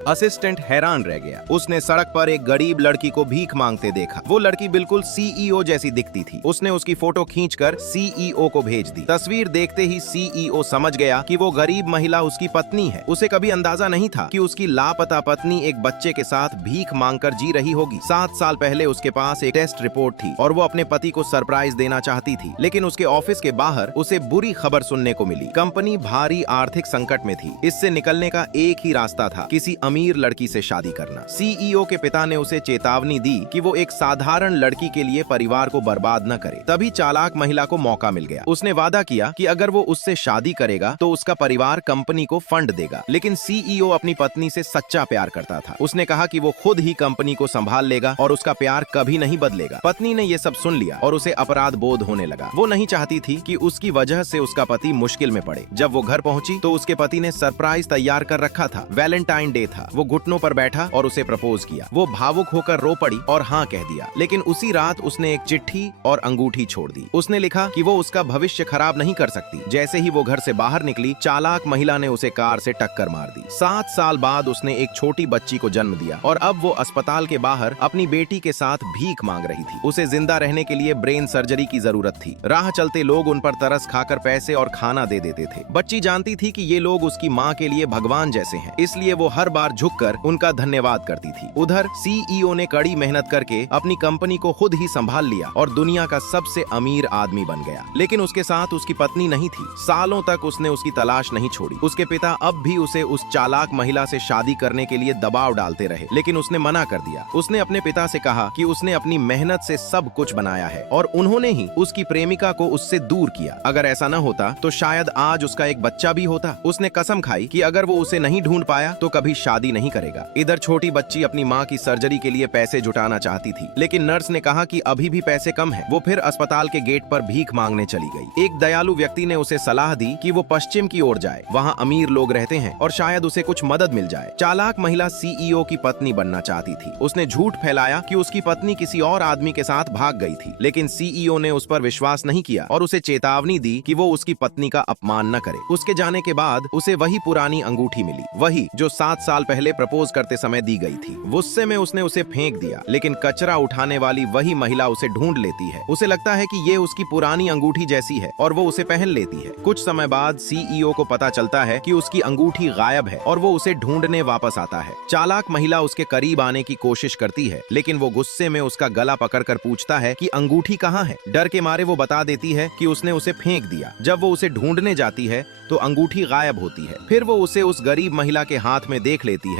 Assistant हैरान रह गया। उसने सड़क पर एक गरीब लड़की को भीख मांगते देखा। वो लड़की बिल्कुल सीईओ जैसी दिखती थी। उसने उसकी फोटो खींचकर सीईओ को भेज दी। तस्वीर देखते ही सीईओ समझ गया कि वो गरीब महिला उसकी पत्नी है। उसे कभी अंदाजा नहीं था कि उसकी लापता पत्नी एक बच्चे के साथ भीख मांगकर जी रही होगी। 7 साल पहले उसके पास एक टेस्ट रिपोर्ट थी और वो अपने पति को सरप्राइज देना चाहती थी, लेकिन उसके ऑफिस के बाहर उसे बुरी खबर सुनने को मिली। कंपनी भारी आर्थिक संकट में थी। इससे निकलने का एक ही रास्ता था, किसी अमीर लड़की से शादी करना। सीईओ के पिता ने उसे चेतावनी दी कि वो एक साधारण लड़की के लिए परिवार को बर्बाद न करे। तभी चालाक महिला को मौका मिल गया। उसने वादा किया कि अगर वो उससे शादी करेगा तो उसका परिवार कंपनी को फंड देगा। लेकिन सीईओ अपनी पत्नी से सच्चा प्यार करता था। उसने कहा कि वो खुद ही कंपनी को संभाल लेगा और उसका प्यार कभी नहीं बदलेगा। पत्नी ने ये सब सुन लिया और उसे अपराध बोध होने लगा। वो नहीं चाहती थी कि उसकी वजह से उसका पति मुश्किल में पड़े। जब वो घर पहुंची तो उसके पति ने सरप्राइज तैयार कर रखा था। वैलेंटाइन डे था। वो घुटनों पर बैठा और उसे प्रपोज किया। वो भावुक होकर रो पड़ी और हाँ कह दिया। लेकिन उसी रात उसने एक चिट्ठी और अंगूठी छोड़ दी। उसने लिखा कि वो उसका भविष्य खराब नहीं कर सकती। जैसे ही वो घर से बाहर निकली, चालाक महिला ने उसे कार से टक्कर मार दी। 7 साल बाद उसने एक छोटी बच्ची को जन्म दिया और अब वो अस्पताल के बाहर अपनी बेटी के साथ भीख मांग रही थी। उसे जिंदा रहने के लिए ब्रेन सर्जरी की जरूरत थी। राह चलते लोग उन पर तरस खाकर पैसे और खाना दे देते थे। बच्ची जानती थी कि ये लोग उसकी माँ के लिए भगवान जैसे हैं, इसलिए वो हर बार झुककर उनका धन्यवाद करती थी। उधर सीईओ ने कड़ी मेहनत करके अपनी कंपनी को खुद ही संभाल लिया और दुनिया का सबसे अमीर आदमी बन गया। लेकिन उसके साथ उसकी पत्नी नहीं थी। सालों तक उसने उसकी तलाश नहीं छोड़ी। उसके पिता अब भी उसे उस चालाक महिला से शादी करने के लिए दबाव डालते रहे, लेकिन उसने मना कर दिया। उसने अपने पिता से कहा कि उसने अपनी मेहनत से सब कुछ बनाया है और उन्होंने ही उसकी प्रेमिका को उससे दूर किया। अगर ऐसा न होता तो शायद आज उसका एक बच्चा भी होता। उसने कसम खाई कि अगर वो उसे नहीं ढूंढ पाया तो कभी शादी नहीं करेगा। इधर छोटी बच्ची अपनी माँ की सर्जरी के लिए पैसे जुटाना चाहती थी, लेकिन नर्स ने कहा कि अभी भी पैसे कम हैं। वो फिर अस्पताल के गेट पर भीख मांगने चली गई। एक दयालु व्यक्ति ने उसे सलाह दी कि वो पश्चिम की ओर जाए, वहाँ अमीर लोग रहते हैं और शायद उसे कुछ मदद मिल जाए। चालाक महिला सीईओ की पत्नी बनना चाहती थी। उसने झूठ फैलाया कि उसकी पत्नी किसी और आदमी के साथ भाग गई थी, लेकिन सीईओ ने उस पर विश्वास नहीं किया और उसे चेतावनी दी कि वो उसकी पत्नी का अपमान न करे। उसके जाने के बाद उसे वही पुरानी अंगूठी मिली, वही जो 7 साल पहले प्रपोज करते समय दी गई थी। गुस्से में उसने उसे फेंक दिया, लेकिन कचरा उठाने वाली वही महिला उसे ढूंढ लेती है। उसे लगता है कि ये उसकी पुरानी अंगूठी जैसी है और वो उसे पहन लेती है। कुछ समय बाद सीईओ को पता चलता है कि उसकी अंगूठी गायब है और वो उसे ढूंढने वापस आता है। चालाक महिला उसके करीब आने की कोशिश करती है, लेकिन वो गुस्से में उसका गला पकड़कर पूछता है कि अंगूठी कहाँ है। डर के मारे वो बता देती है कि उसने उसे फेंक दिया। जब वो उसे ढूंढने जाती है तो अंगूठी गायब होती है। फिर वो उसे उस गरीब महिला के हाथ में देख लेती है